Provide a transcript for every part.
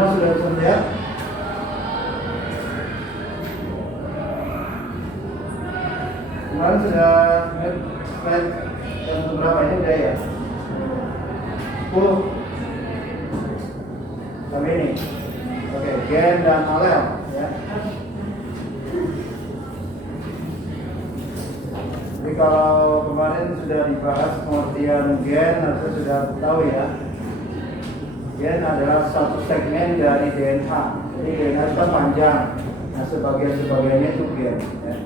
Semua sudah bisa melihat? Kemarin sudah lihat slide yang beberapa ini udah ya? 10 sampai ini. Oke, gen dan alel ya. Jadi kalau kemarin sudah dibahas pengertian gen, harusnya sudah tahu ya. Gen adalah satu segmen dari DNA. Jadi DNA itu panjang. Nah, sebagian-sebagiannya itu gen. Ya.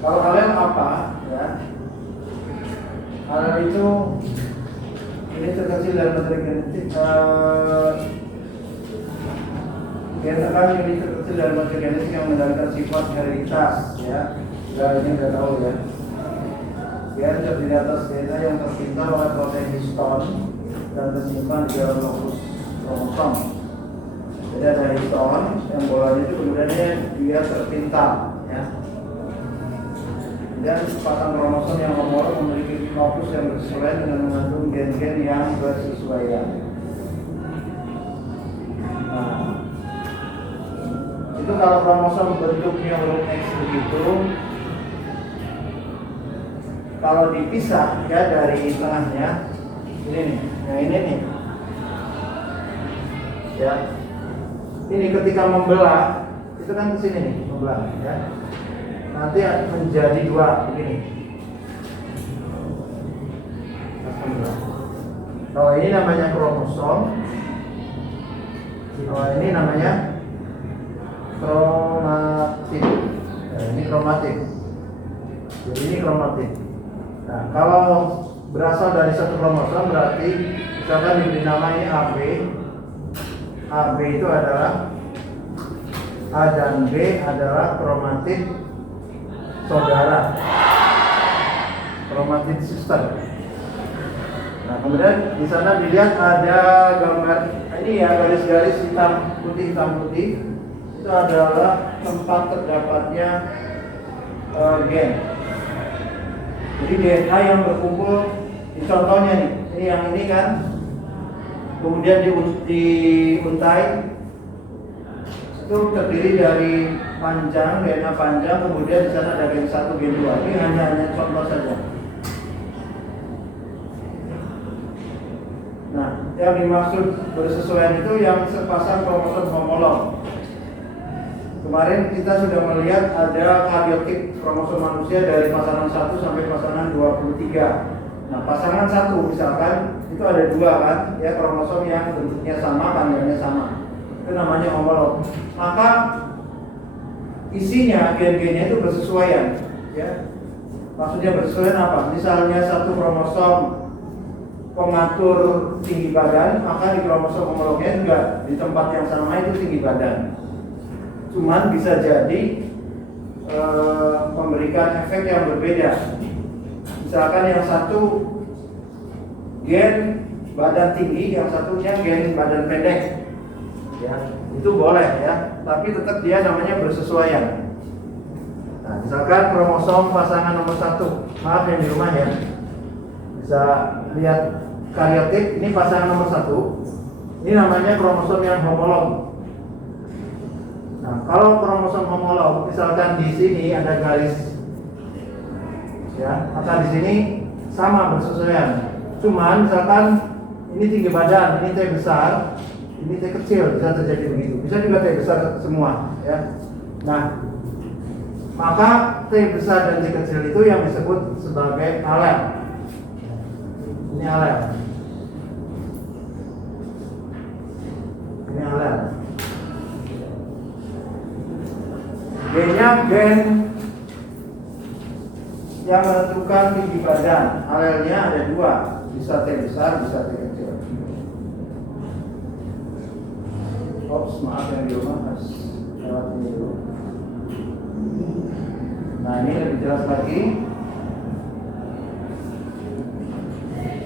Kalau alel apa? Ya. Alel itu ini terkecil dalam materi genetik. Gen kan ini terkecil dalam materi genetik yang mengendalikan sifat hereditas. Ya. Ini udah tahu ya. Gen terdiri atas DNA yang terpintal oleh protein histon dan tersimpan di dalam lokus kromosom. Jadi ada histon yang bolanya itu kemudian dia terpintal, ya. Dan sepasang kromosom yang homolog memiliki lokus yang bersesuaian dengan mengandung gen-gen yang bersesuaian. Nah, itu kalau kromosom bentuknya huruf X begitu. Kalau dipisah ya dari tengahnya, ini nih, nah ini nih, ya, ini ketika membelah itu kan kesini nih membelah, ya, nanti menjadi dua begini. Kalau ini namanya kromosom, kalau ini namanya kromatin, nah, ini kromatin, jadi ini kromatin. Nah, kalau berasal dari satu kromosom berarti misalkan diberi nama ini AB. AB itu adalah A dan B adalah kromatid saudara, kromatid sister. Nah, kemudian di sana dilihat ada gambar ini ya, garis-garis hitam putih itu adalah tempat terdapatnya gen. Jadi DNA yang berkumpul, di contohnya nih, ini yang ini kan, kemudian diuntai, itu terdiri dari panjang, DNA panjang, kemudian di sana ada gen 1, gen 2. Ini hanya contoh saja. Nah, yang dimaksud bersesuaian itu yang sepasang kromosom homolog. Kemarin kita sudah melihat ada karyotik kromosom manusia dari pasangan 1 sampai pasangan 23. Nah, pasangan 1 misalkan itu ada 2 kan, ya, kromosom yang bentuknya sama, panjangnya sama. Itu namanya homolog. Maka isinya gen-gennya itu bersesuaian, ya. Maksudnya bersesuaian apa? Misalnya satu kromosom pengatur tinggi badan, maka di kromosom homolognya juga di tempat yang sama itu tinggi badan. Cuman bisa jadi memberikan efek yang berbeda. Misalkan yang satu gen badan tinggi, yang satunya gen badan pendek, ya, itu boleh ya, tapi tetap dia namanya bersesuaian. Nah, misalkan kromosom pasangan nomor 1, maaf yang di rumah ya, bisa lihat karyotik, ini pasangan nomor 1, ini namanya kromosom yang homolog. Nah, kalau kromosom homolog, misalkan di sini ada garis, ya, maka di sini sama bersesuaian. Cuman misalkan ini tinggi badan, ini T besar, ini T kecil, bisa terjadi begitu. Bisa juga T besar semua, ya. Nah, maka T besar dan T kecil itu yang disebut sebagai alel. Ini alel. Ini alel. Gen-nya gen yang menentukan tinggi badan. Alelnya ada 2, bisa T besar, bisa T kecil. Ops, maaf yang di rumah harus lewat ini dulu. Nah, ini lebih jelas lagi.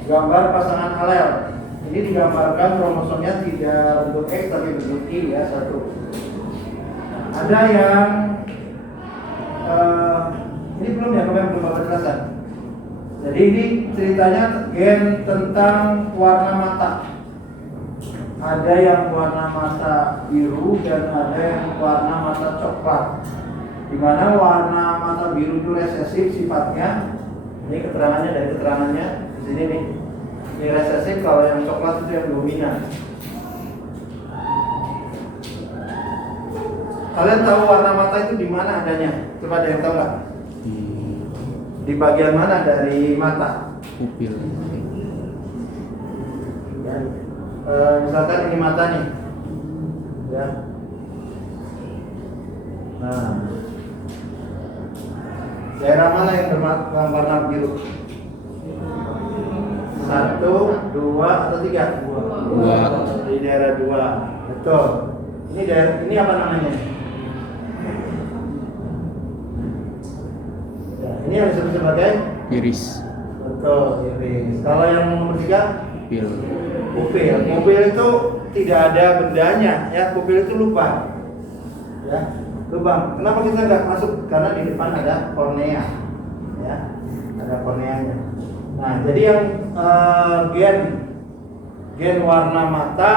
Gambar pasangan alel. Ini digambarkan kromosomnya tidak bentuk X tapi bentuk Y, ya, 1. Nah, ada yang ini belum ya, kemarin belum Bapak jelaskan. Jadi ini ceritanya gen tentang warna mata. ada yang warna mata biru dan ada yang warna mata coklat. Di mana warna mata biru itu resesif sifatnya. Ini keterangannya dari keterangannya di sini nih. Ini resesif, kalau yang coklat itu yang dominan. Kalian tahu warna mata itu di mana adanya? Coba ada yang tahu nggak? Di bagian mana dari mata? Pupil. Ya. Misalkan ini mata nih, ya. Nah, daerah mana yang berwarna biru? 1, 2, atau 3? 2. Di daerah 2, betul. Ini apa namanya? Ya, ini yang disebut sebagai Iris. betul, iris. Kalau yang nomor 3? Pupil. Pupil. Pupil itu tidak ada bendanya, ya. Pupil itu lubang, ya, lubang. Kenapa kita nggak masuk? Karena di depan ada kornea, ya, ada korneanya. Nah, jadi yang gen warna mata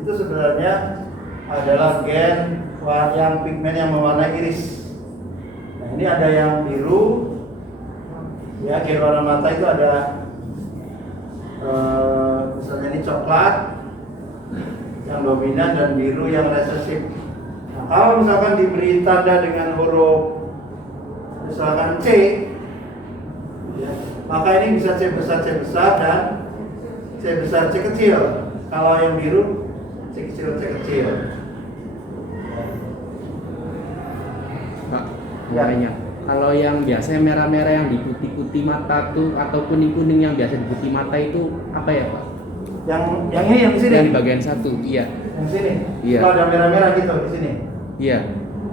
itu sebenarnya adalah gen yang pigmen yang mewarnai iris. Nah, ini ada yang biru, ya, gen warna mata itu ada. Misalnya ini coklat yang dominan dan biru yang resesif. Nah, kalau misalkan diberi tanda dengan huruf misalkan C, ya, maka ini bisa C besar dan C besar C kecil. Kalau yang biru C kecil C kecil. Pak, Ya. banyak. Kalau yang biasanya merah-merah yang di putih-putih mata tuh atau kuning-kuning yang biasa di putih mata itu apa ya, Pak? Yang ini yang di sini. Yang di bagian 1, iya. Yang sini. Iya. Kalau ada merah-merah gitu di sini. Iya.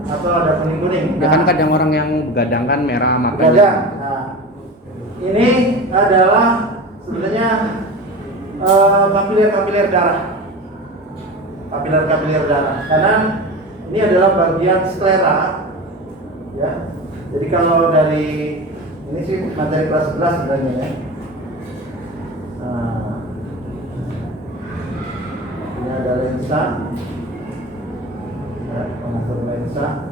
Atau ada kuning-kuning. Ya kan kadang orang yang begadang kan merah Ada. matanya. Nah, ini adalah sebenarnya kapiler darah. Kapiler darah. Karena ini adalah bagian sklera, ya. Jadi kalau dari ini sih materi kelas 11 sebenarnya, ya. Nah, ini ada lensa, ya, pengukur lensa.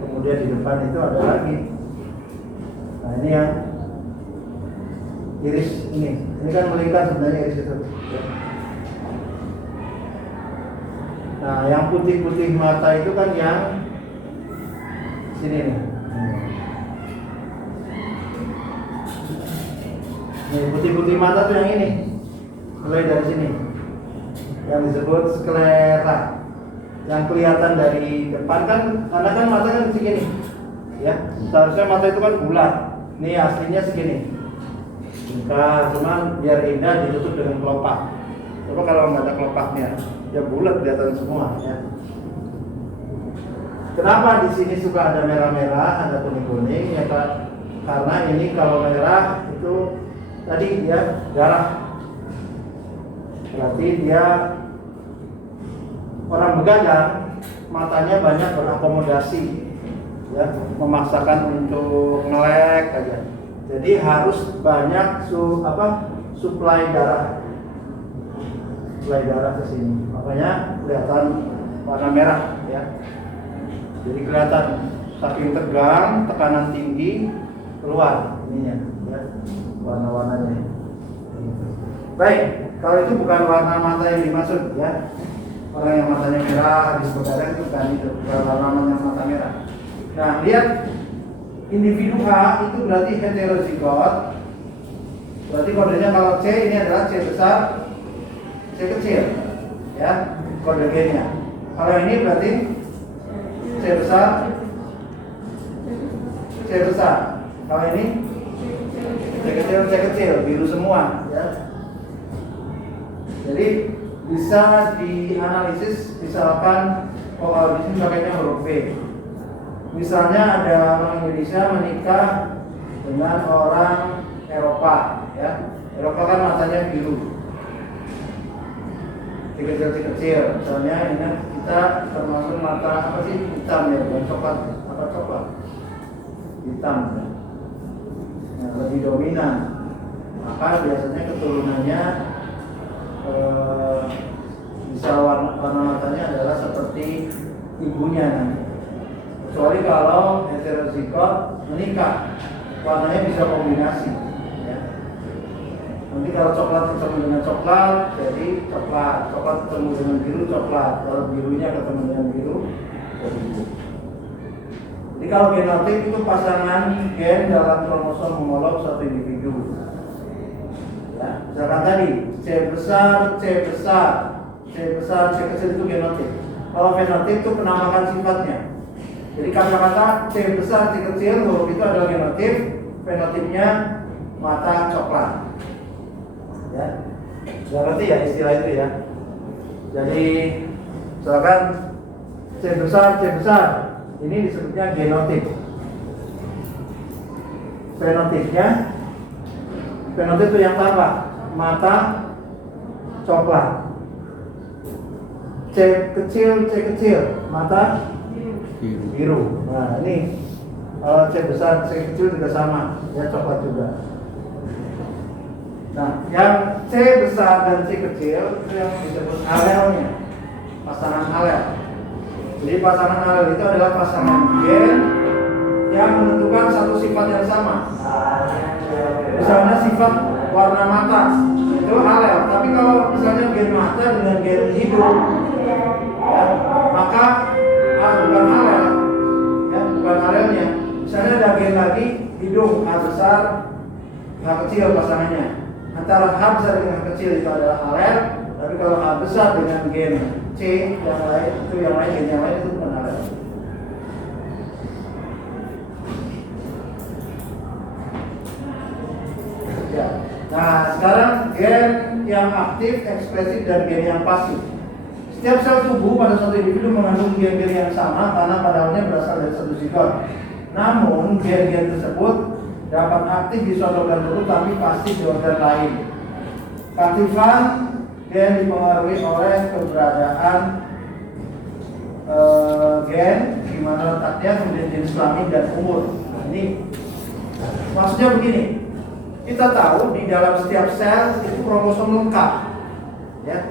Kemudian di depan itu ada lagi. Nah, ini yang iris ini. Ini kan melingkar sebenarnya iris itu. Ya. Nah, yang putih-putih mata itu kan yang sini nih. Nih, putih-putih mata tuh yang ini. Mulai dari sini. Yang disebut sklera. Yang kelihatan dari depan kan, karena kan mata kan segini. Ya, seharusnya mata itu kan bulat. Ini aslinya segini. Bukan, cuman biar indah ditutup dengan kelopak. Coba kalau nggak ada kelopaknya, ya bulat kelihatan semua, ya. Kenapa di sini suka ada merah-merah, ada kuning-kuning? Ya Pak, karena ini kalau merah itu tadi dia darah. Berarti dia orang begadang, matanya banyak berakomodasi, ya, memaksakan untuk melek aja. Jadi harus banyak suplai darah. Suplai darah ke sini. Makanya kelihatan warna merah, ya. Jadi kelihatan saking tegang, tekanan tinggi, keluar ininya, ya, warna-warnanya. Baik, kalau itu bukan warna mata yang dimaksud, ya. Orang yang matanya merah habis begadang itu bukan warna mata merah. Nah, lihat individu H itu berarti heterozigot. Berarti kodenya kalau C ini adalah C besar, C kecil, ya, kode gennya. Kalau ini berarti C besar, C besar. Kalau ini C kecil, biru semua, ya. Jadi bisa dianalisis, misalkan kalau di sini pakainya huruf B. Misalnya ada orang Indonesia menikah dengan orang Eropa, ya. Eropa kan matanya biru, kecil. Misalnya ini kita termasuk mata apa sih, hitam ya, bukan coklat, apa coklat, hitam, ya. Nah, lebih dominan. Maka biasanya keturunannya bisa warna matanya adalah seperti ibunya nanti. Kecuali kalau heterozigot menikah, warnanya bisa kombinasi. Ya. Nanti kalau coklat ketemu dengan coklat, jadi coklat. Coklat ketemu dengan biru, coklat. Kalau birunya ketemu dengan biru, jadi biru. Jadi kalau genotip itu pasangan gen dalam kromosom homolog suatu individu. Ya, misalkan tadi C besar, C besar, C besar, C kecil itu genotip. Kalau fenotip itu penampakan sifatnya. Jadi kata-kata C besar, C kecil huruf itu adalah genotip, fenotipnya mata coklat. Ya, sudah ngerti ya istilah itu ya. Jadi misalkan C besar, ini disebutnya genotip. Fenotip itu yang tampak, mata coklat. C kecil, mata biru. Nah ini kalau C besar, C kecil juga sama, ya coklat juga. Nah yang C besar dan C kecil itu yang disebut alelnya, pasangan alel. Jadi pasangan alel itu adalah pasangan gen yang menentukan satu sifat yang sama. Misalnya sifat warna mata itu alel, tapi kalau misalnya gen mata dengan gen hidung, ya, maka bukan alel, ya, bukan alelnya. Misalnya ada gen lagi hidung A besar, H kecil pasangannya. Antara H besar dengan H kecil itu adalah alel, tapi kalau H besar dengan gen C yang lain gen yang lain itu bukan alel. Ya. Nah, sekarang gen yang aktif, ekspresif, dan gen yang pasif. Setiap sel tubuh pada suatu individu mengandung gen-gen yang sama karena padanya berasal dari satu zigot. Namun, gen-gen tersebut dapat aktif di suatu organ tubuh tapi pasif di organ lain. Keaktifan gen dipengaruhi oleh keberadaan gen di mana letaknya, kemudian jenis kelamin dan umur. Nah, ini maksudnya begini. Kita tahu di dalam setiap sel itu kromosom lengkap, ya.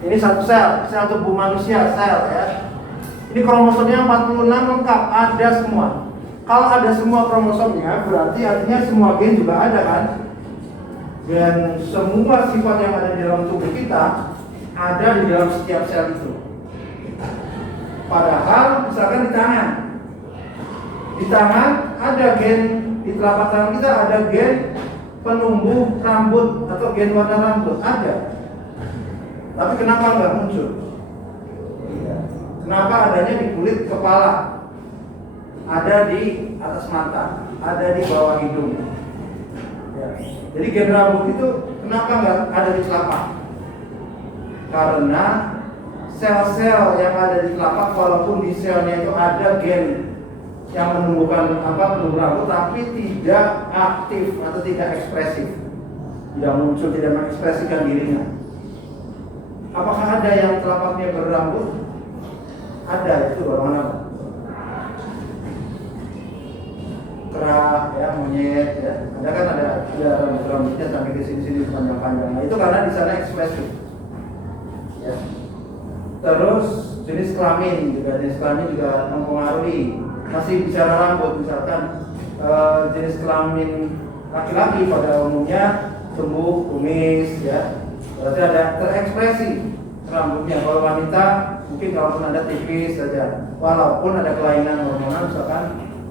Ini satu sel tubuh manusia, ya. Ini kromosomnya 46 lengkap, ada semua. Kalau ada semua kromosomnya, berarti artinya semua gen juga ada kan? Dan semua sifat yang ada di dalam tubuh kita ada di dalam setiap sel itu. Padahal misalkan di tangan ada gen. Di telapak tangan kita ada gen penumbuh rambut atau gen warna rambut, ada. Tapi kenapa nggak muncul? Kenapa adanya di kulit kepala? Ada di atas mata, ada di bawah hidung. Ya. Jadi gen rambut itu kenapa nggak ada di telapak? Karena sel-sel yang ada di telapak, walaupun di selnya itu ada gen yang menumbuhkan penumbuh rambut, tapi tidak aktif atau tidak ekspresif, tidak muncul, tidak mengekspresikan dirinya. Apakah ada yang telapaknya berambut? Ada, itu warna apa? Kera, ya, monyet, ya. Ada kan ada rambutnya sampai ke sini panjang-panjang. Nah, itu karena di sana ekspresif. Ya. Terus jenis kelamin juga mempengaruhi. Masih bicara rambut, misalkan jenis kelamin laki-laki pada umumnya tumbuh kumis, ya, berarti ada terekspresi rambutnya. Kalau wanita mungkin kalaupun ada tipis saja, walaupun ada kelainan hormonal, misalkan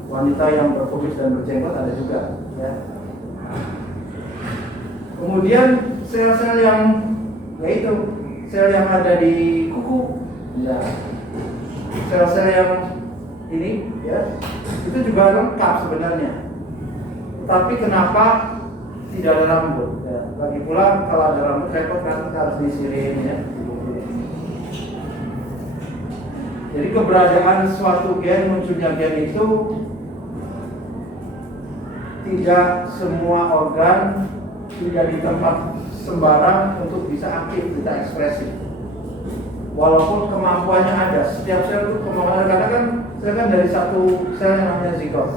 wanita yang berkumis dan berjenggot ada juga, ya. Kemudian sel-sel yang yaitu sel yang ada di kuku, ya, sel-sel yang ini, ya, itu juga lengkap sebenarnya. Tapi kenapa tidak ada rambut? Ya, lagi pula kalau ada rambut repot kan harus disirin, ya. Jadi keberadaan suatu gen, munculnya gen itu tidak semua organ tidak di tempat sembarang untuk bisa aktif, bisa ekspresif. Walaupun kemampuannya ada, setiap sel itu kemampuannya, karena kan sel kan dari satu sel yang namanya zigot.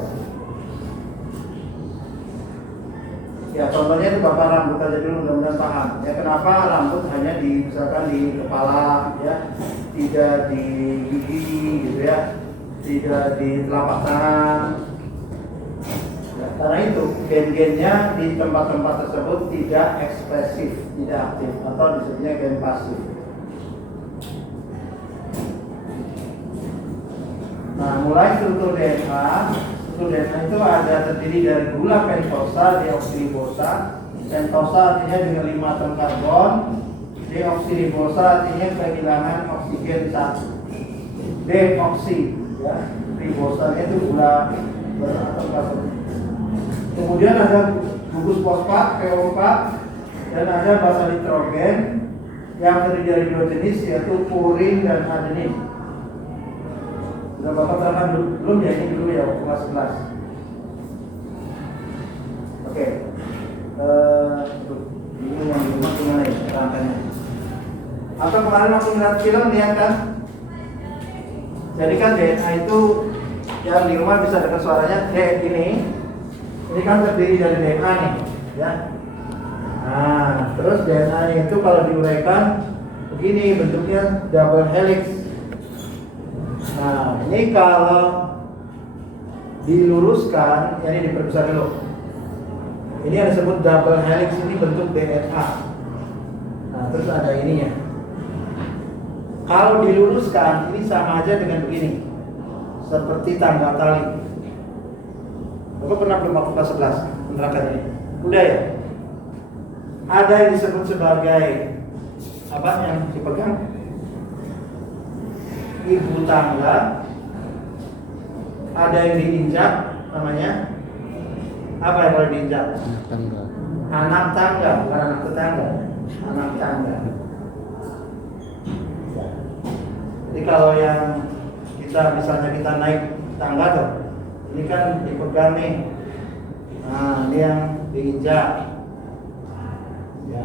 Ya contohnya itu Bapak rambut aja dulu, mudah-mudahan paham. Ya kenapa rambut hanya di misalkan di kepala, ya, tidak di gigi, gitu ya, tidak di telapak tangan. Ya, karena itu gen-gennya di tempat-tempat tersebut tidak ekspresif, tidak aktif, atau disebutnya gen pasif. Nah, mulai struktur DNA. Struktur DNA itu ada terdiri dari gula pentosa, deoksiribosa. Pentosa artinya dengan 5 atom karbon, deoksiribosa artinya kehilangan oksigen 1. Deoksi, ya, ribosanya itu gula beratom karbon. Kemudian ada gugus fosfat PO4 dan ada basa nitrogen yang terdiri dari 2 jenis, yaitu purin dan adenin. Sudah Bapak terangkan belum ya, ini dulu ya waktu kelas 11. Oke. Ini yang di rumah gimana ya terangkannya? Atau kemarin waktu melihat film lihat kan? Jadi kan DNA itu yang di rumah bisa dengar suaranya D ini kan terdiri dari DNA nih, ya. Nah, terus DNA itu kalau diuraikan begini bentuknya double helix. Nah, ini kalau diluruskan, ya ini diperbesar dulu. Ini yang disebut double helix, ini bentuk DNA. Nah, terus ada ininya. Kalau diluruskan, ini sama aja dengan begini, seperti tangga tali. Bapak pernah belum waktu kelas 11 menerangkan ini? Udah ya? Ada yang disebut sebagai apa yang dipegang? Ibu tangga. Ada yang diinjak namanya apa yang kalau diinjak? Anak tangga. Anak tangga, bukan anak tetangga. Anak tangga. Jadi kalau yang misalnya kita naik tangga tuh, ini kan dipegang nih. Nah, ini yang diinjak. Ya.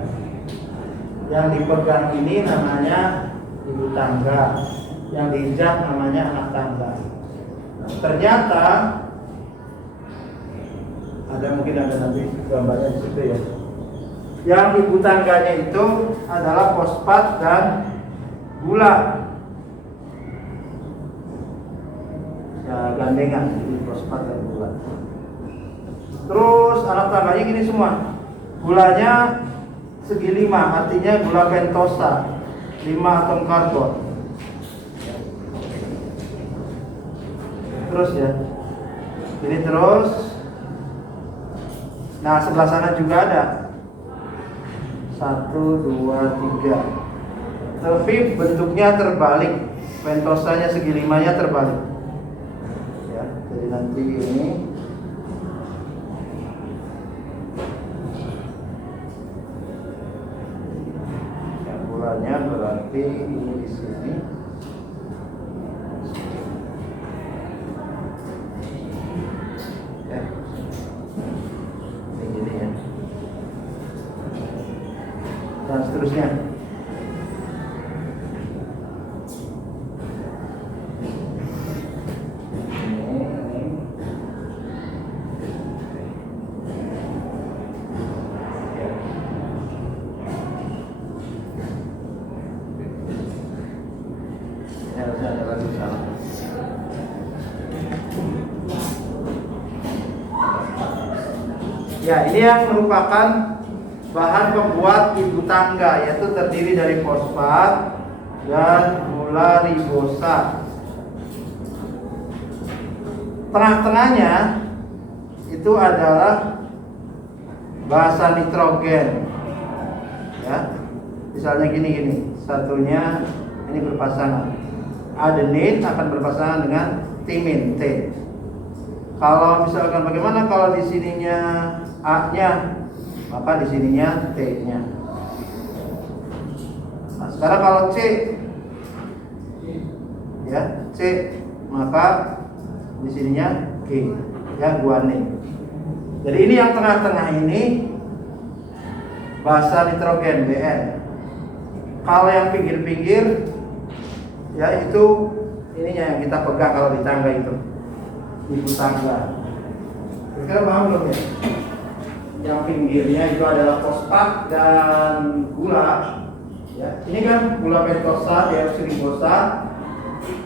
Yang dipegang ini namanya ibu tangga. Yang diinjak namanya anak tangga. Nah, ternyata mungkin ada nanti gambarnya di situ ya. Yang ibu tangganya itu adalah fosfat dan gula. Ya, gandengan fosfat dan gula. Terus anak tangganya gini semua. Gulanya segi 5, artinya gula pentosa, 5 atom karbon. Terus ya. Ini terus. Nah, sebelah sana juga ada 1, 2, 3. Tapi bentuknya terbalik. Pentosanya segi 5-nya terbalik. Ya, jadi nanti ini ya, bulannya berarti ini di sini. Ya. Ini ya. Dan seterusnya. Ya, ini yang merupakan bahan pembuat ibu tangga, yaitu terdiri dari fosfat dan gula ribosa. Tengah-tengahnya itu adalah basa nitrogen. Ya, misalnya gini, satunya ini berpasangan. Adenin akan berpasangan dengan timin, T. Kalau misalkan bagaimana kalau di sininya A-nya, maka di sininya T-nya. Nah, sekarang kalau C, ya C, maka di sininya G, ya guanin. Jadi ini yang tengah-tengah ini basa nitrogen Bn. Kalau yang pinggir-pinggir, ya itu ininya yang kita pegang kalau di tangga itu, ibu tangga. Kira paham belum ya? yang pinggirnya itu adalah fosfat dan gula. Ya, ini kan gula pentosa, deoksiribosa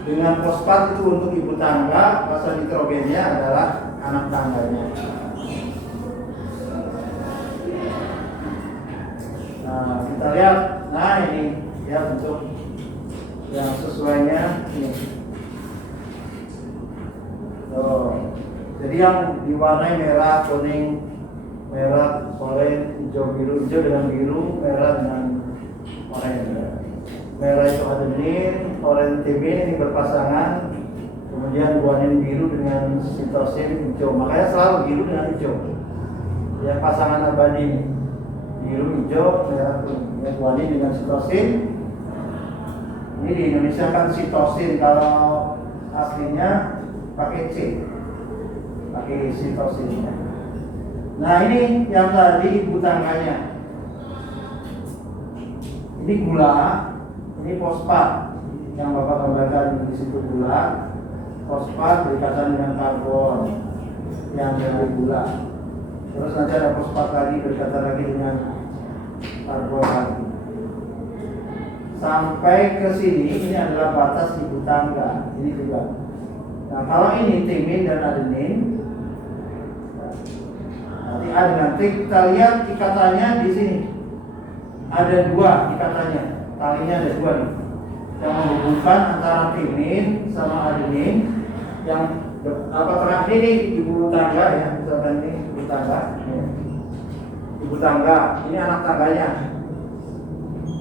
dengan fosfat itu untuk ibu tangga, basa nitrogennya adalah anak tangganya. Nah, kita lihat, nah ini ya untuk yang sesuainya ini. Jadi yang diwarnai merah, kuning, merah, oranye, hijau, biru, hijau dengan biru, merah dengan oranye. Merah itu adenin, oranye timin ini berpasangan, kemudian guanin biru dengan sitosin hijau. Makanya selalu biru dengan hijau. Ya, pasangan abadi biru, hijau, merah, kuning. Ya, guanin dengan sitosin. Ini di Indonesia kan sitosin, kalau aslinya pakai C. Pakai sitosinnya. Nah, ini yang tadi ibu tangganya. Ini gula, ini fosfat. Yang Bapak gambarkan di situ gula, fosfat berikatan dengan karbon yang dari gula. Terus nanti ada fosfat lagi berikatan lagi dengan karbon lagi. Sampai ke sini ini adalah batas ibu tangga. Ini juga. Nah, kalau ini timin dan adenin, nanti ada, nanti kita lihat ikatannya di sini. Ada dua ikatannya, talinya ada dua nih, yang menghubungkan antara timin sama adenin. Yang tengah ini ibu tangga ya, misalkan ini ibu tangga, ibu tangga, ini anak tangganya.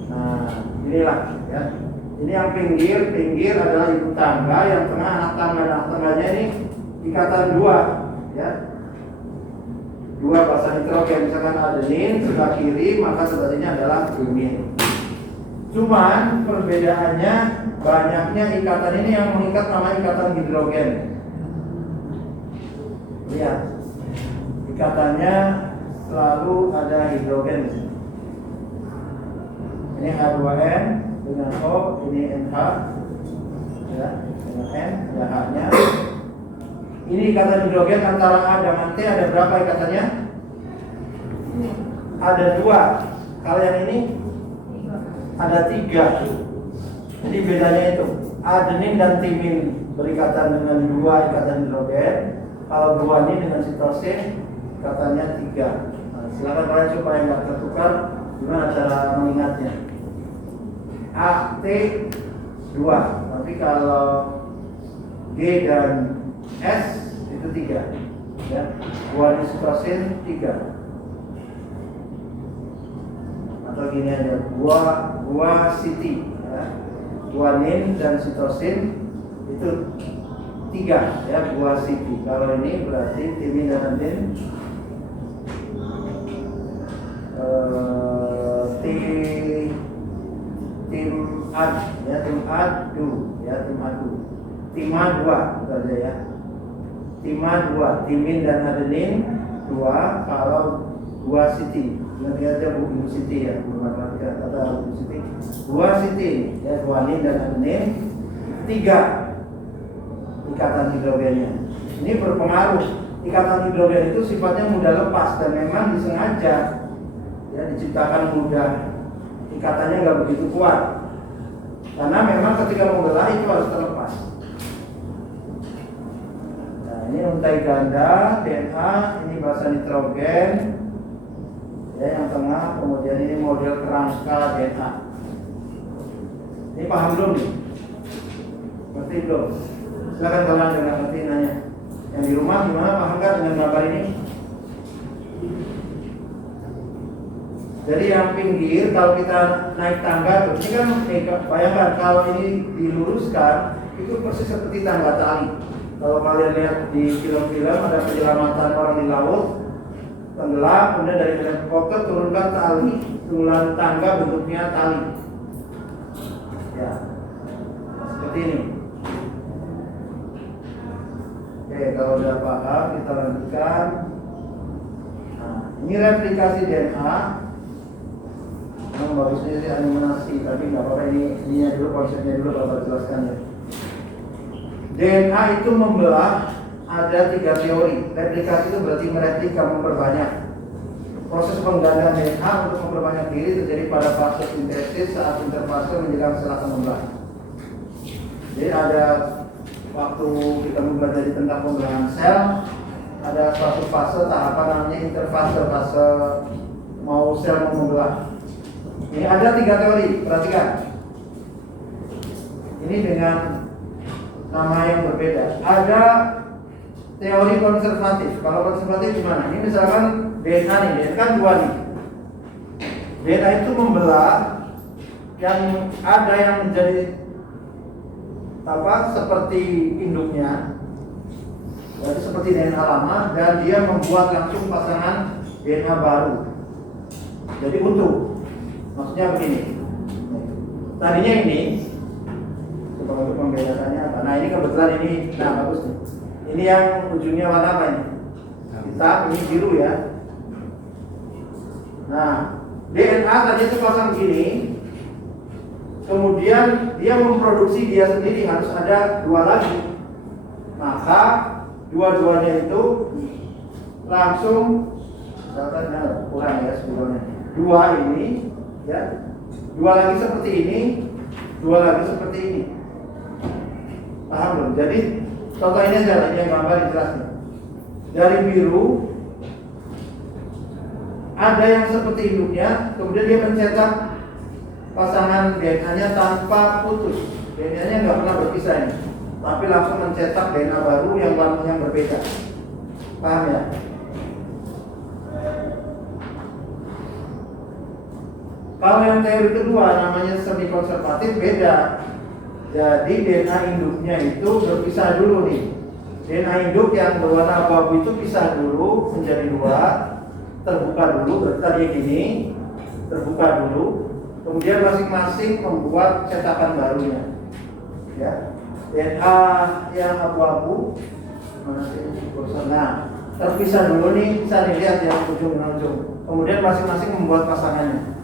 Nah, inilah ya. Ini yang pinggir adalah ibu tangga, yang tengah anak tangganya ini ikatan dua, ya. Dua basa nitrogen, misalkan adenin sebelah kiri, maka sebetulnya adalah timin. Cuman perbedaannya banyaknya ikatan ini yang mengikat nama ikatan hidrogen. Lihat, ikatannya selalu ada hidrogen. Ini H2N dengan O, ini NH, ya, dengan N, ada H-nya. Ini ikatan hidrogen antara A dengan T ada berapa ikatannya? Ada dua. Kalau yang ini ada tiga. Jadi bedanya itu adenin dan timin berikatan dengan dua ikatan hidrogen. Kalau guanin dengan sitosin ikatannya tiga. Nah, silakan kalian supaya nggak tertukar, gimana cara mengingatnya? A, T, 2. Tapi kalau G dan S itu 3. Ya, guanin sitosin 3. Atau gini aja, gua siti, ya. Guanin dan sitosin itu 3, ya, gua siti. Kalau ini berarti timin dan adenin tim adu, ya, tim adu. Tima 2 itu aja ya. Tima 2, timin dan adenin 2, kalau gua siti. Nanti aja Bu Siti ya, Bu Matematika atau Bu Siti. Gua siti, ya, guanin dan adenin 3 ikatan hidrogennya. Ini berpengaruh. Ikatan hidrogen itu sifatnya mudah lepas dan memang disengaja, ya, diciptakan mudah. Ikatannya nggak begitu kuat. Karena memang ketika membelah itu harus terlepas. Nah, ini untai ganda, DNA, ini basa nitrogen, ya, yang tengah, kemudian ini model kerangka DNA. Ini paham belum nih? Ngerti belum? Silakan kalian dengan ngerti nanya. Yang di rumah gimana, paham nggak dengan gambar ini? Jadi yang pinggir kalau kita naik tangga, ini kan bayangkan kalau ini diluruskan itu persis seperti tangga tali. Kalau kalian lihat di film-film ada penyelamatan orang di laut, tenggelam, kemudian dari helikopter turunkan tali, turunan tangga bentuknya tali. Ya, seperti ini. Oke, kalau udah paham kita lanjutkan. Nah, ini replikasi DNA. Bagusnya sih animasi, tapi nggak apa-apa, ininya dulu, konsepnya dulu Bapak jelaskan ya. DNA itu membelah, ada 3 teori. Replikasi itu berarti mereplika, memperbanyak. Proses penggandaan DNA untuk memperbanyak diri terjadi pada fase sintesis saat interfase menjelang sel akan membelah. Jadi ada waktu kita mempelajari tentang pembelahan sel, ada suatu fase tahapan namanya interfase, fase mau sel mau membelah. Ini ada 3 teori, perhatikan. Ini dengan nama yang berbeda. Ada teori konservatif. Kalau konservatif gimana? Ini misalkan DNA nih, DNA kan 2 nih. DNA itu membelah, yang ada yang menjadi seperti induknya, jadi seperti DNA lama, dan dia membuat langsung pasangan DNA baru. Jadi utuh. Maksudnya begini. Tadinya ini, coba untuk membedakannya apa? Nah ini kebetulan ini, nah bagus nih. Ini yang ujungnya warna apa ini? Hitam, ini biru ya. Nah, DNA tadi itu pasang gini, kemudian dia memproduksi dia sendiri, harus ada 2 lagi. Maka dua-duanya itu langsung kurang ya sebelumnya. 2 ini ya, 2 lagi seperti ini, 2 lagi seperti ini. Paham belum? Jadi contoh ini aja yang gambar jelasnya. Dari biru ada yang seperti induknya, kemudian dia mencetak pasangan DNA-nya tanpa putus. DNA-nya nggak pernah berpisah ini, tapi langsung mencetak DNA baru yang warnanya berbeda. Paham ya? Kalau yang teori kedua namanya semi konservatif beda. Jadi DNA induknya itu berpisah dulu nih. DNA induk yang berwarna abu-abu itu pisah dulu menjadi 2, terbuka dulu, berarti tadi gini, terbuka dulu. Kemudian masing-masing membuat cetakan barunya. Ya. DNA yang abu-abu mana sih? Nah, terpisah dulu nih, bisa dilihat yang ujung dan ujung. Kemudian masing-masing membuat pasangannya.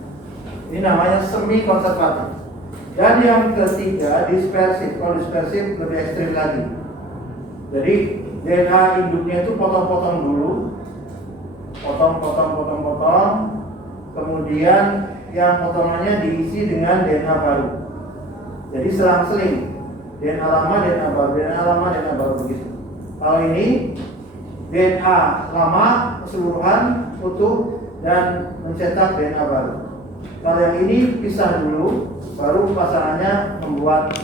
Ini namanya semi konservatif. Dan yang ketiga dispersif. Kalau dispersif lebih ekstrim lagi. Jadi DNA induknya itu potong-potong dulu, potong. Kemudian yang potongannya diisi dengan DNA baru. Jadi selang-seling, DNA lama, DNA baru, DNA lama, DNA baru begitu. Kalau ini DNA lama keseluruhan utuh dan mencetak DNA baru. Kalau yang ini pisah dulu, baru pasangannya membuat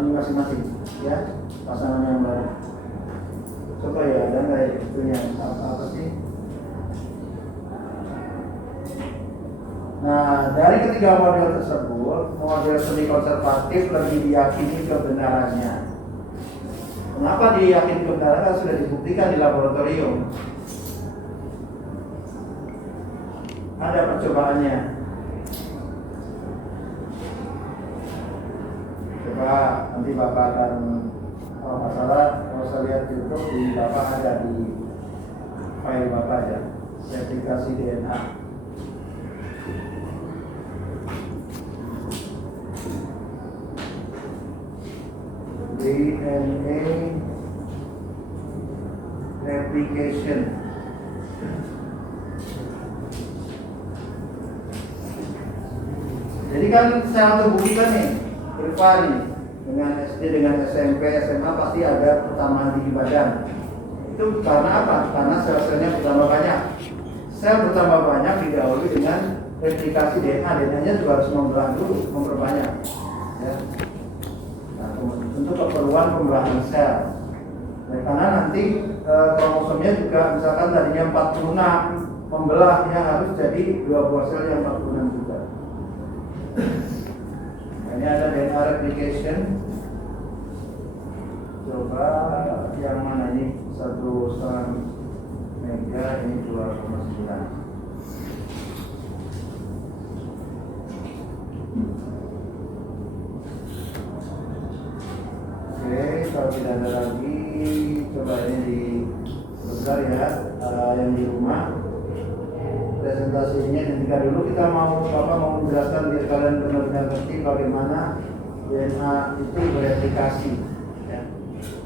ini masing-masing, ya, pasangan yang baru. Coba ya, ada nggak itunya apa sih? Nah, dari ketiga model tersebut, model semi konservatif lebih diyakini kebenarannya. Kenapa diyakini kebenarannya? Sudah dibuktikan di laboratorium. Ada percobaannya. Coba nanti Bapak akan, kalau nggak salah, kalau saya lihat YouTube di Bapak ada di file Bapak ya, sertifikasi DNA. DNA replication. Jadi kan sel tubuh kita nih bervari dengan SD, dengan SMP, SMA pasti ada pertambahan tinggi badan. Itu karena apa? Karena sel-selnya bertambah banyak. Sel bertambah banyak didahului dengan replikasi DNA. DNA-nya juga harus membelah dulu, memperbanyak. Ya. Nah, untuk keperluan pembelahan sel. Nah, karena nanti kromosomnya juga misalkan tadinya 46, membelahnya harus jadi 2 buah sel yang 46 juga. Ini ada DNA replication. Coba yang mana ini? 1,5 mega, ini 2,9. Oke, kalau tidak ada lagi, coba ini di sebentar ya, yang di rumah. Presentasinya ketika dulu kita Bapak mau menjelaskan biar kalian benar-benar ngerti bagaimana DNA itu bereplikasi. Ya.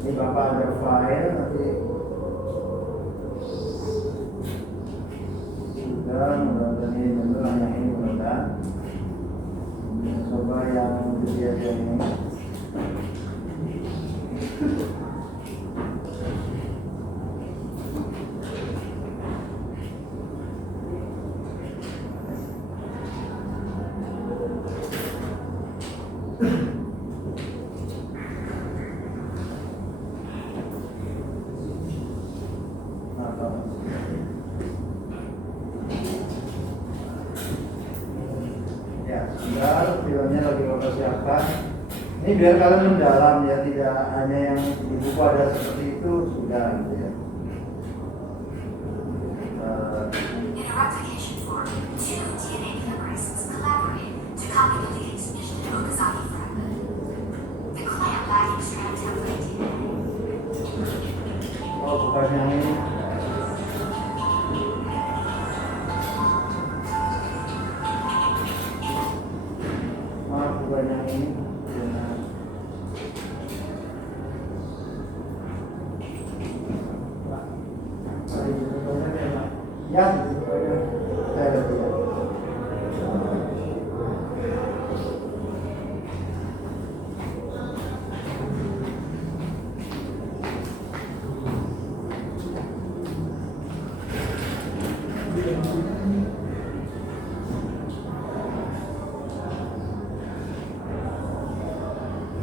Ini Bapak ada file nanti mudah-mudahan ini benar yang ini mudah-mudahan. Coba yang biasa ini. Ya, sebentar, filmnya lagi mempersiapkan. Ini biar kalian mendalam ya, tidak hanya yang di buku ada seperti itu sudah gitu ya. In a replication form, two DNA polymerases collaborate to copy the lead exhibition in Okazaki fragment. The clamp lacking strand template DNA. Oh, bukan yang ini. Maaf, bukan yang ini. Ya, saya lihat ya.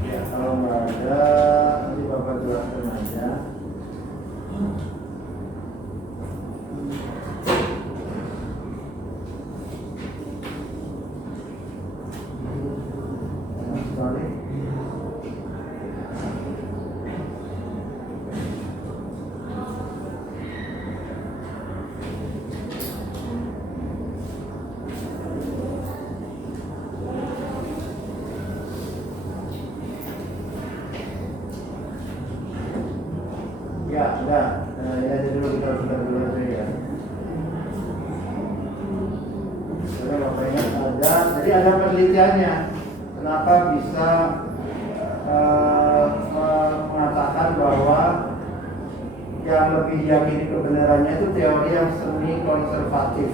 Ya, kalau nggak ada, nanti Bapak jelaskan aja. Sekali. Ya, sudah. Ya, jadi dulu kita sudah dulu aja ya. Jadi Bapak ingat ada, jadi ada penelitiannya. Kenapa bisa mengatakan bahwa yang lebih yakini kebenarannya itu teori yang semi konservatif.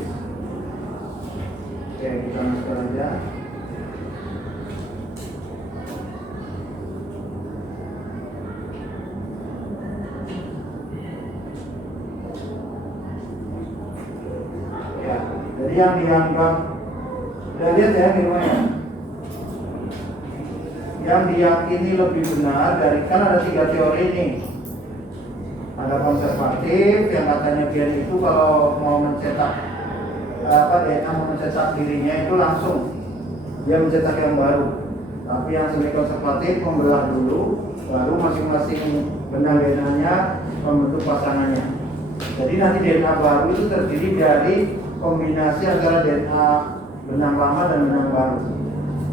Oke, kita masukkan aja. Ya, jadi yang dianggap, udah lihat ya filmnya. Yang diyakini lebih benar dari, kan ada 3 teori ini. Ada konservatif yang katanya dia itu kalau mau mencetak DNA mau mencetak dirinya itu langsung dia mencetak yang baru. Tapi yang semi konservatif membelah dulu, baru masing-masing benang DNA-nya membentuk pasangannya. Jadi nanti DNA baru itu terdiri dari kombinasi antara DNA benang lama dan benang baru.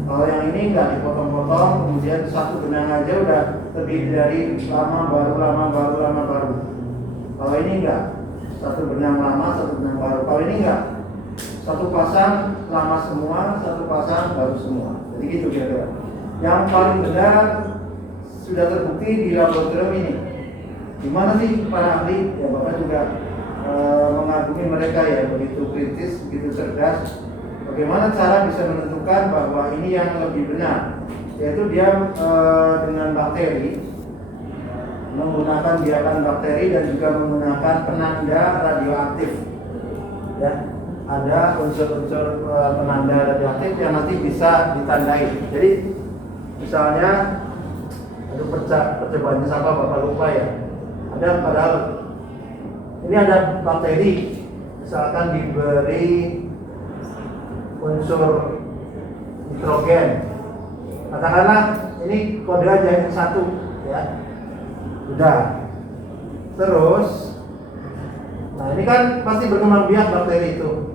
Kalau yang ini enggak dipotong-potong, kemudian satu benang aja udah terdiri dari lama baru, lama baru, lama baru. Kalau ini enggak, satu benang lama, satu benang baru. Kalau ini enggak, satu pasang lama semua, satu pasang baru semua. Jadi gitu kira-kira. Yang paling benar sudah terbukti di laboratorium ini. Gimana sih para ahli? Ya Bapak juga mengagumi mereka ya, begitu kritis, begitu cerdas. Bagaimana cara bisa menentukan bahwa ini yang lebih benar? Yaitu dia dengan bakteri, menggunakan biakan bakteri dan juga menggunakan penanda radioaktif. Ya, ada unsur-unsur penanda radioaktif yang nanti bisa ditandai. Jadi misalnya, percobaannya siapa Bapak lupa ya. Ada padahal ini ada bakteri, misalkan diberi unsur nitrogen, katakanlah ini kode aja yang 1 ya, udah. Terus nah ini kan pasti berkembang biak bakteri itu.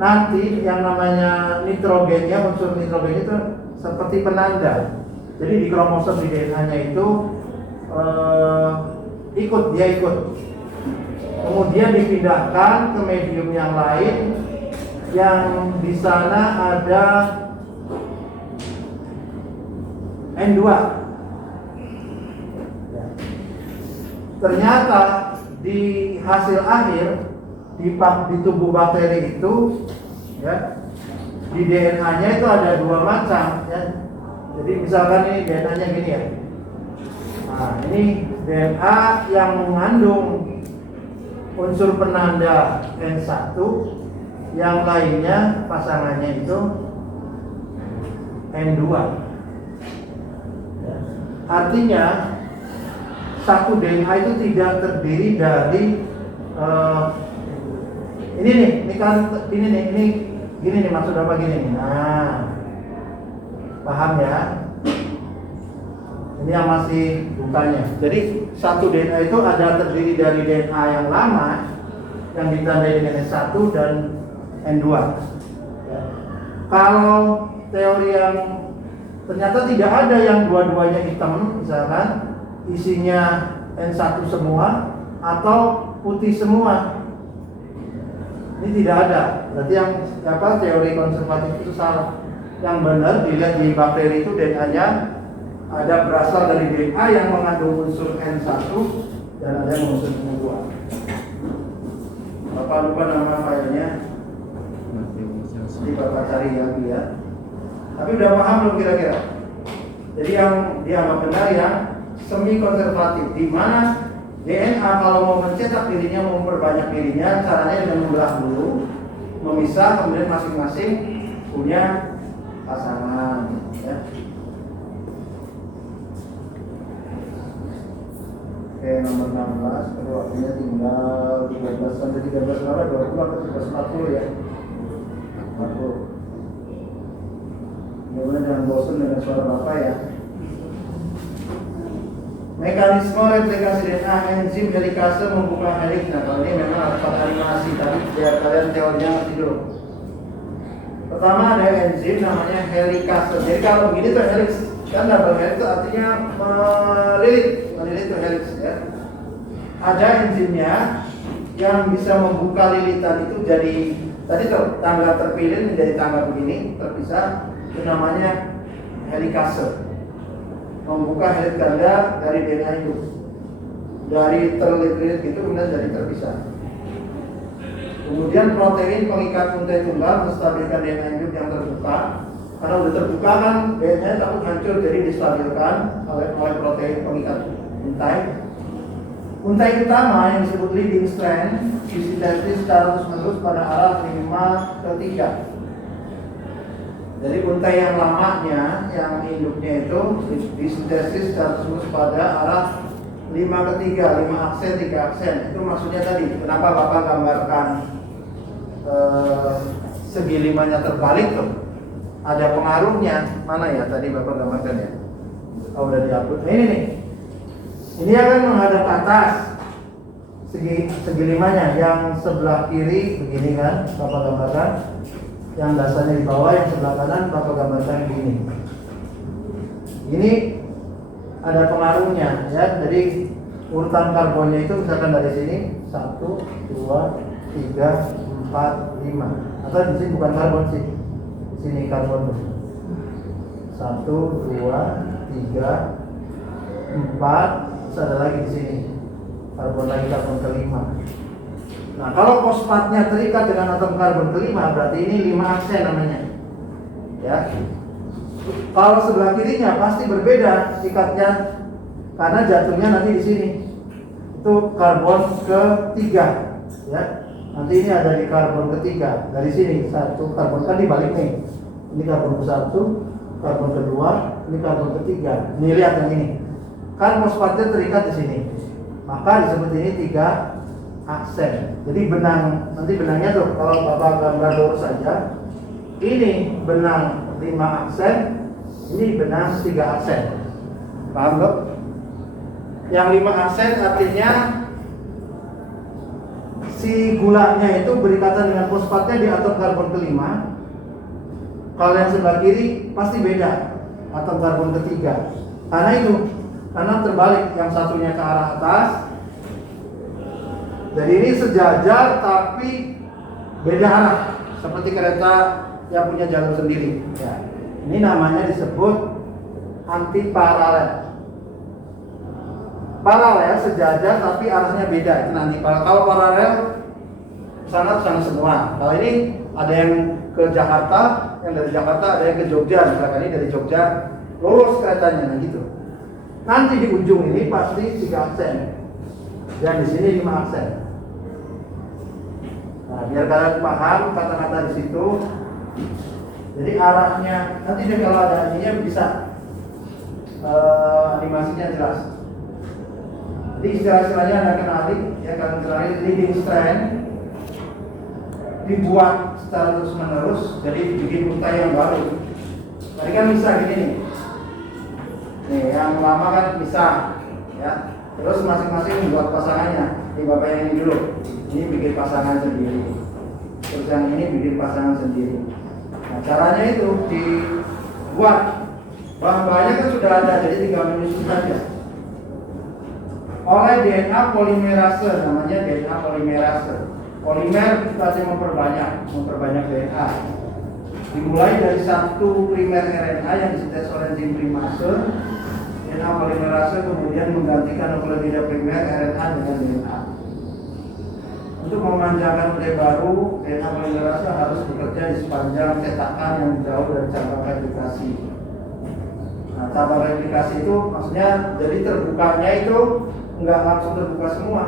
Nanti yang namanya nitrogennya, unsur nitrogen itu seperti penanda. Jadi di kromosom di DNA-nya itu dia ikut. Kemudian dipindahkan ke medium yang lain yang di sana ada N2. Ya. Ternyata di hasil akhir di tubuh bakteri itu, ya, di DNA-nya itu ada dua macam, ya. Jadi misalkan ini DNA-nya gini ya. Nah, ini DNA yang mengandung unsur penanda N1, yang lainnya pasangannya itu N2. Ya. Artinya satu DNA itu tidak terdiri dari ini gini nih maksud apa gini nih. Nah, paham ya? Ini yang masih bukannya. Jadi satu DNA itu ada terdiri dari DNA yang lama yang ditandai dengan N1 dan N2. Ya. Kalau teori yang ternyata tidak ada yang dua-duanya hitam, misalkan isinya N1 semua atau putih semua, ini tidak ada. Berarti yang teori konservatif itu salah. Yang benar dilihat di bakteri itu DNA-nya ada berasal dari DNA yang mengandung unsur N1 dan ada yang unsur N2. Bapak lupa nama filenya, jadi Bapak cari lagi ya. Tapi udah paham belum kira-kira? Jadi yang dianggap benar yang semi konservatif, di mana DNA kalau mau mencetak dirinya, mau memperbanyak dirinya, caranya dengan membelah dulu, memisah, kemudian masing-masing punya pasangan. Ya. Oke, nomor 16, kalau waktunya tinggal 13 sampai 13 berapa? 20 atau 13, 40 ya? 40. Mudah-mudahan jangan bosan dengan suara Bapak ya. Mekanisme replikasi DNA enzim helikase membuka heliks. Nah, kalau ini memang harus pakai animasi, tapi biar kalian teorinya ngerti dulu. Pertama ada enzim namanya helikase. Jadi kalau begini tuh heliks, kan double helix itu artinya melilit itu heliks ya. Ada enzimnya yang bisa membuka lilitan itu jadi tadi tuh tangga terpilih menjadi tangga begini terpisah, itu namanya helikase. Membuka heliks ganda dari DNA itu, dari terlilit-lilit gitu kemudian jadi terpisah. Kemudian protein pengikat puntai tunggal menstabilkan DNA hidup yang terbuka. Karena udah terbuka kan DNA takut hancur, jadi distabilkan oleh protein pengikat puntai. Puntai utama yang disebut leading strand disintesis secara terus-menerus pada arah 5 ke 3. Jadi puntai yang lamanya, yang induknya itu disintesis secara terus pada arah 5 ke 3, 5 aksen, 3 aksen. Itu maksudnya tadi, kenapa Bapak gambarkan segi limanya terbalik tuh? Ada pengaruhnya. Mana ya tadi Bapak gambarkan ya? Oh, udah dihapus. Nah, ini nih. Ini akan menghadap ke atas. Segi limanya yang sebelah kiri begini kan, Bapak gambarkan. Yang dasarnya di bawah, yang sebelah kanan Bapak gambarkan begini. Ini ada pengaruhnya ya. Jadi urutan karbonnya itu misalkan dari sini 1, 2, 3, 4, 5. Atau di sini bukan karbon sih. Di sini karbon 1, 2, 3, 4. Terus ada lagi di sini karbon lagi, karbon kelima. Nah, kalau fosfatnya terikat dengan atom karbon kelima, berarti ini 5 aksen namanya. Ya. Kalau sebelah kirinya pasti berbeda sikatnya karena jatuhnya nanti di sini. Itu karbon ketiga, ya. Nanti ini ada di karbon ketiga. Dari sini satu karbon kan dibalik nih. Ini karbon ke-1, karbon kedua, ini karbon ketiga. Ini lihat yang ini. Kan fosfatnya terikat di sini. Maka disebut ini 3 aksen. Jadi benang, nanti benangnya tuh kalau Bapak gambar lurus saja. Ini benang 5 aksen, ini benang 3 aksen. Paham loh? Yang 5 aksen artinya si gulanya itu berikatan dengan fosfatnya di atom karbon kelima. Kalau yang sebelah kiri pasti beda, atom karbon ketiga. Karena terbalik, yang satunya ke arah atas. Jadi ini sejajar tapi beda arah, seperti kereta yang punya jalur sendiri. Ya. Ini namanya disebut antiparalel. Paralel sejajar tapi arahnya beda, itu antiparalel. Kalau paralel sana semua. Kalau ini ada yang ke Jakarta, yang dari Jakarta ada yang ke Jogja, misalkan ini dari Jogja lurus keretanya, nah gitu. Nanti di ujung ini pasti 3 aksen, dan di sini 5 aksen. Nah, biar kalian paham kata-kata di situ. Jadi arahnya nanti deh kalau ada ininya bisa animasinya jelas. Jadi istilah-istilahnya Anda kenali, ya kalian kenali leading strand dibuat secara terus menerus, jadi bikin untai yang baru. Tadi kan bisa gini nih. Nih, yang lama kan bisa, ya. Terus masing-masing membuat pasangannya. Ini bapak yang ini dulu. Ini bikin pasangan sendiri. Terus yang ini bikin pasangan sendiri. Nah, caranya itu dibuat. Bahan-bahannya kan sudah ada, jadi tinggal menyusun saja. Oleh DNA polimerase, namanya DNA polimerase. Polimer itu artinya memperbanyak DNA. Dimulai dari satu primer RNA yang disintesis oleh enzim primase. DNA polimerase kemudian menggantikan nukleotida primer RNA dengan DNA. Untuk memanjangkan protein baru, DNA polimerase harus bekerja di sepanjang cetakan yang jauh dari cabang replikasi. Nah, cabang replikasi itu maksudnya jadi terbukanya itu nggak langsung terbuka semua.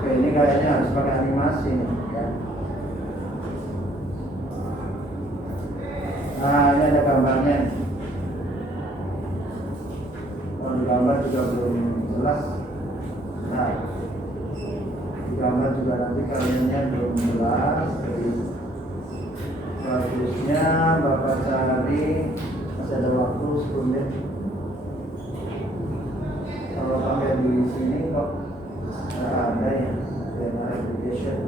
Oke, ini kayaknya harus pakai animasi nih, ya. Nah, ini ada gambarnya. Kalau di gambar juga belum jelas. Nah, di gambar juga nanti kaliannya belum jelas. Jadi bagusnya Bapak cari, masih ada waktu 10 menit. Kalau pakai di sini kok nggak ada ya DNA replication.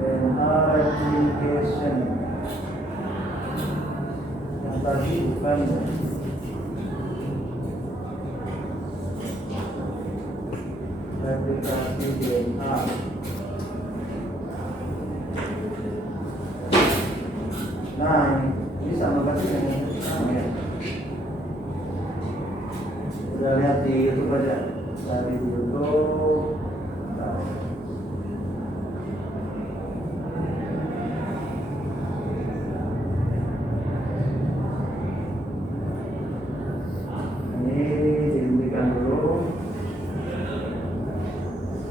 DNA replication yang tadi bukan ya. Replikasi DNA. Nah, ini sama kasih dengan sama ya. Udah lihat di YouTube aja, cari di YouTube. Nah. Ini dihentikan dulu.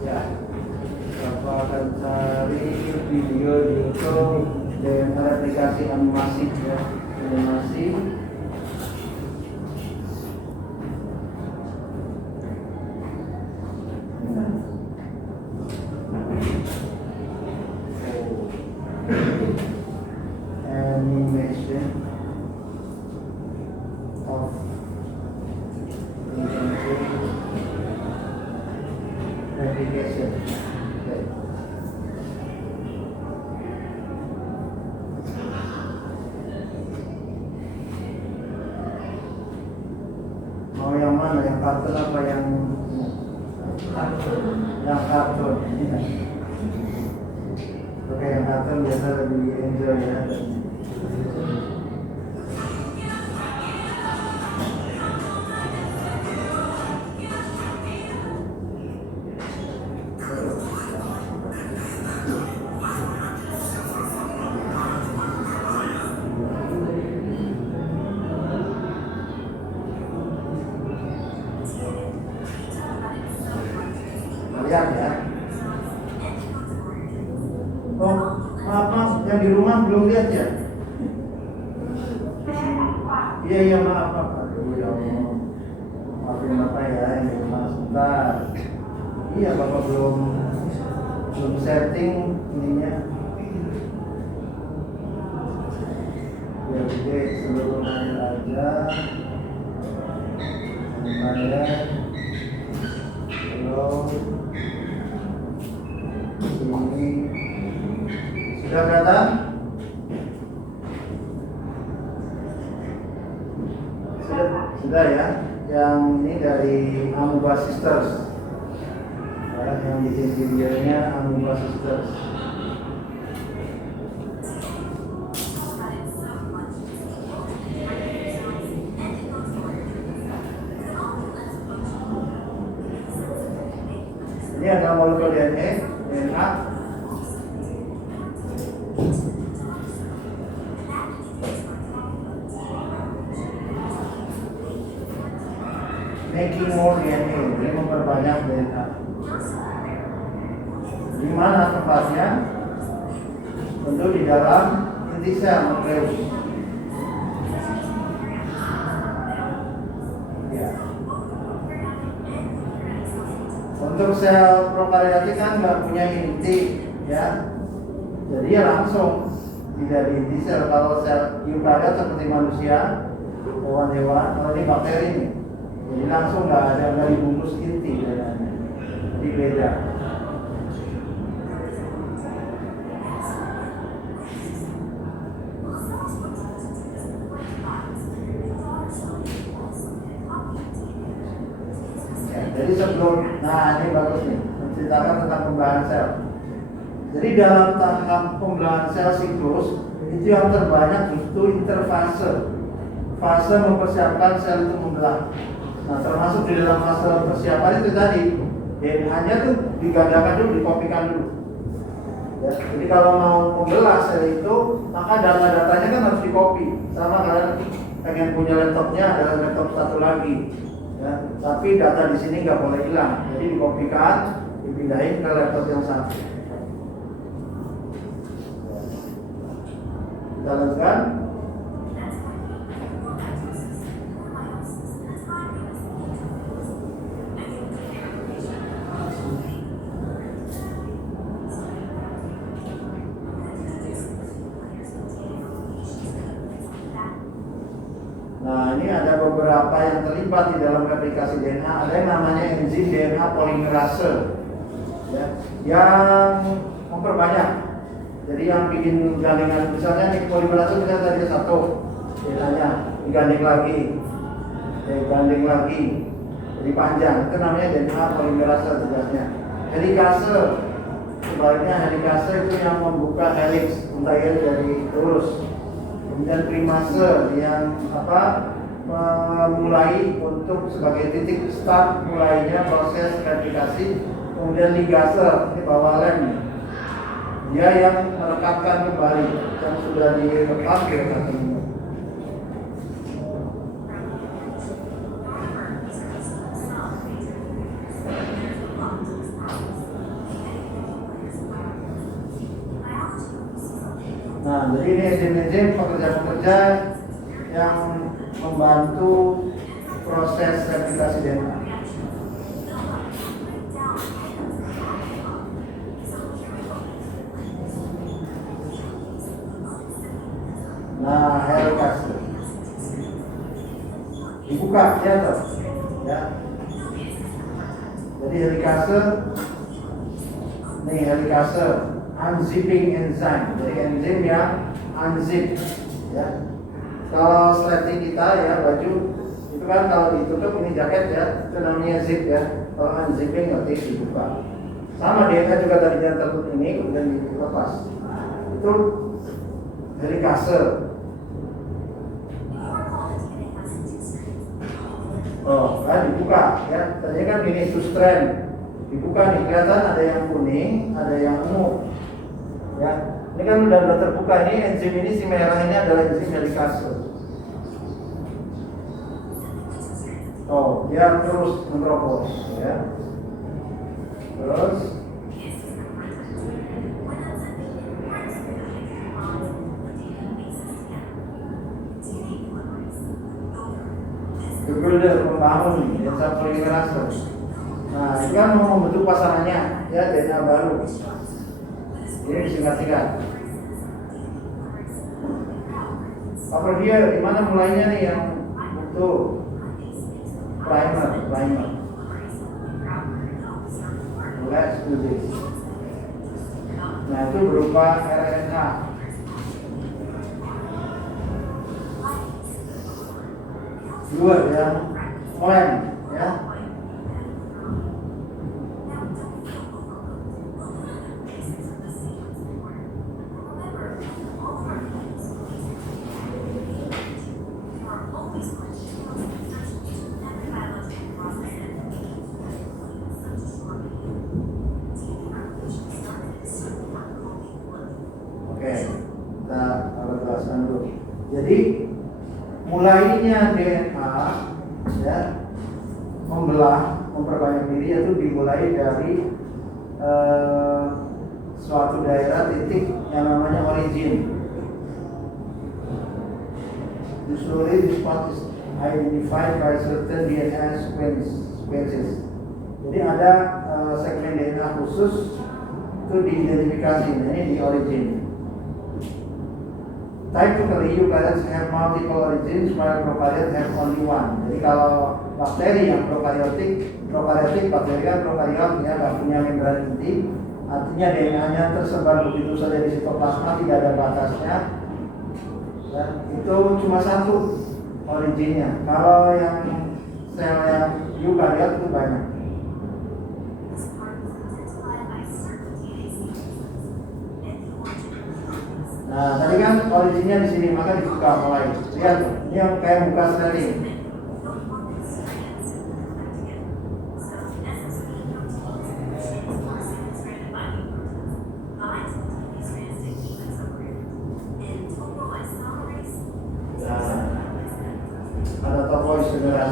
Ya, Bapak akan cari video di YouTube dengan aplikasi animasi ya, animasi. Animation of replication. Okay. Mau yang mana? Yang kartun apa yang kartun? Oke, yang kartun biasa lebih enjoy ya. Lihat ya. Oh, maaf, yang di rumah belum lihat ya? Iya, maaf. Aduh, ya Allah. Maafin Bapak ya, yang di rumah sebentar. Iya, Bapak belum setting ininya. Biar gede seluruh layar aja. Layar. Ini sudah kelihatan? Sudah ya. Yang ini dari Amoeba Sisters. Yang bikin videonya Amoeba Sisters. Ini adalah molekul DNA. Making more DNA, jadi memperbanyak DNA. Di mana tempatnya? Tentu di dalam inti sel nukleus. Ya. Untuk sel prokaryotik kan nggak punya inti, ya. Jadi ya langsung tidak di inti sel. Kalau sel eukariot seperti manusia, hewan-hewan, kalau ini bakteri nih. Jadi langsung nggak dibungkus inti dananya. Jadi beda. Ya, jadi sebelum, nah ini bagus nih, menceritakan tentang pembelahan sel. Jadi dalam tahap pembelahan sel siklus itu yang terbanyak justru interfase, fase mempersiapkan sel itu membelah. Nah, termasuk di dalam fase persiapan itu tadi, DNA-nya tuh digandakan dulu, dikopikan dulu. Ya, jadi kalau mau membelah sel itu, maka data-datanya kan harus dikopi. Sama kalian pengen punya laptopnya, ada laptop satu lagi. Ya, tapi data di sini nggak boleh hilang, jadi dikopikan, dipindahin ke laptop yang satu. Kita lanjutkan. Nah, ini ada beberapa yang terlibat di dalam replikasi DNA. Ada yang namanya enzim DNA polimerase, ya, yang memperbanyak. Jadi yang bikin gandingan, misalnya nih polimerase misalnya tadi satu, DNA-nya diganding lagi, diganding lagi, jadi panjang. Itu namanya DNA polimerase tugasnya. Helikase, sebaliknya helikase itu yang membuka helix, untaian dari lurus. Kemudian primase yang memulai untuk sebagai titik start mulainya proses replikasi. Kemudian ligase, ini bawah lem, dia yang merekatkan kembali yang sudah direkam direkam. Nah, jadi ini enzim-enzim pekerja-pekerja yang membantu proses replikasi DNA. Nah, helikase dibuka ya toh, ya. Jadi helikase, nih helikase unzipping enzyme, jadi enzim yang unzip, ya. Kalau sleting kita ya baju itu kan kalau ditutup ini jaket ya, itu namanya zip ya. Kalau unzipping berarti dibuka. Sama DNA juga tadinya tertutup ini kemudian dilepas. Itu helikase. Oh, kan dibuka ya. Tadinya kan gini two strand. Dibuka nih, kelihatan ada yang kuning, ada yang ungu. Ya, ini kan udah terbuka. Ini enzim ini si merah ini adalah enzim helikase. Oh, dia terus menerobos, ya. Terus, builder membangun enzim polimerase. Nah, ini kan mau membentuk pasangannya, ya DNA baru. Ini disingkat-singkat. Apa dia? Di mana mulainya nih yang itu primer. Let's do this. Nah, itu berupa RNA. Dua yang lem, ya. dimulainya DNA ya memperbanyak diri itu dimulai dari suatu daerah titik yang namanya origin. Usually this spot is identified by certain DNA sequences. Jadi ada segmen DNA khusus itu diidentifikasi, ini di origin. Typically, eukaryotes have multiple origins while prokaryotes have only one. Jadi kalau bakteri yang prokaryotik bakteri kan prokariot ya, nggak punya membran inti, artinya DNA-nya tersebar begitu saja di sitoplasma, tidak ada batasnya. Ya, itu cuma satu originnya. Kalau yang sel yang eukariot itu banyak. This part is identified by certain DNA sequences. And the origin of the organism. Nah, tadi kan originnya di sini, maka dibuka mulai. Lihat tuh, ini yang kayak buka sterling. Ada tokoh istimewa.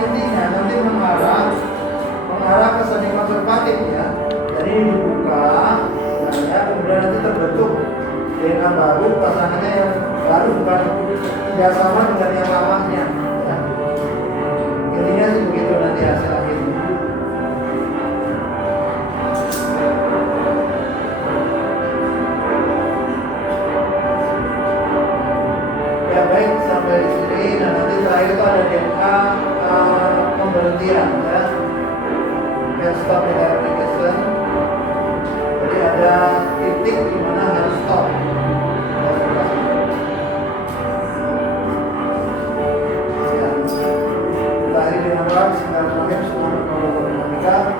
Intinya nanti mengarah ke seni konservatif ya. Jadi ini dibuka, nah ya, kemudian nanti terbentuk DNA baru, pasangannya yang baru bukan tidak sama dengan yang lamanya. Ya. Intinya sih begitu nanti hasil akhirnya. Ya baik, sampai di sini. Nah nanti terakhir itu ada DNA pemberhentian ya. Can stop the replication. Jadi ada titik di mana harus stop. Ya. Kita akhiri dengan doa. Bismillahirrahmanirrahim. Subhanallah wa bihamdika.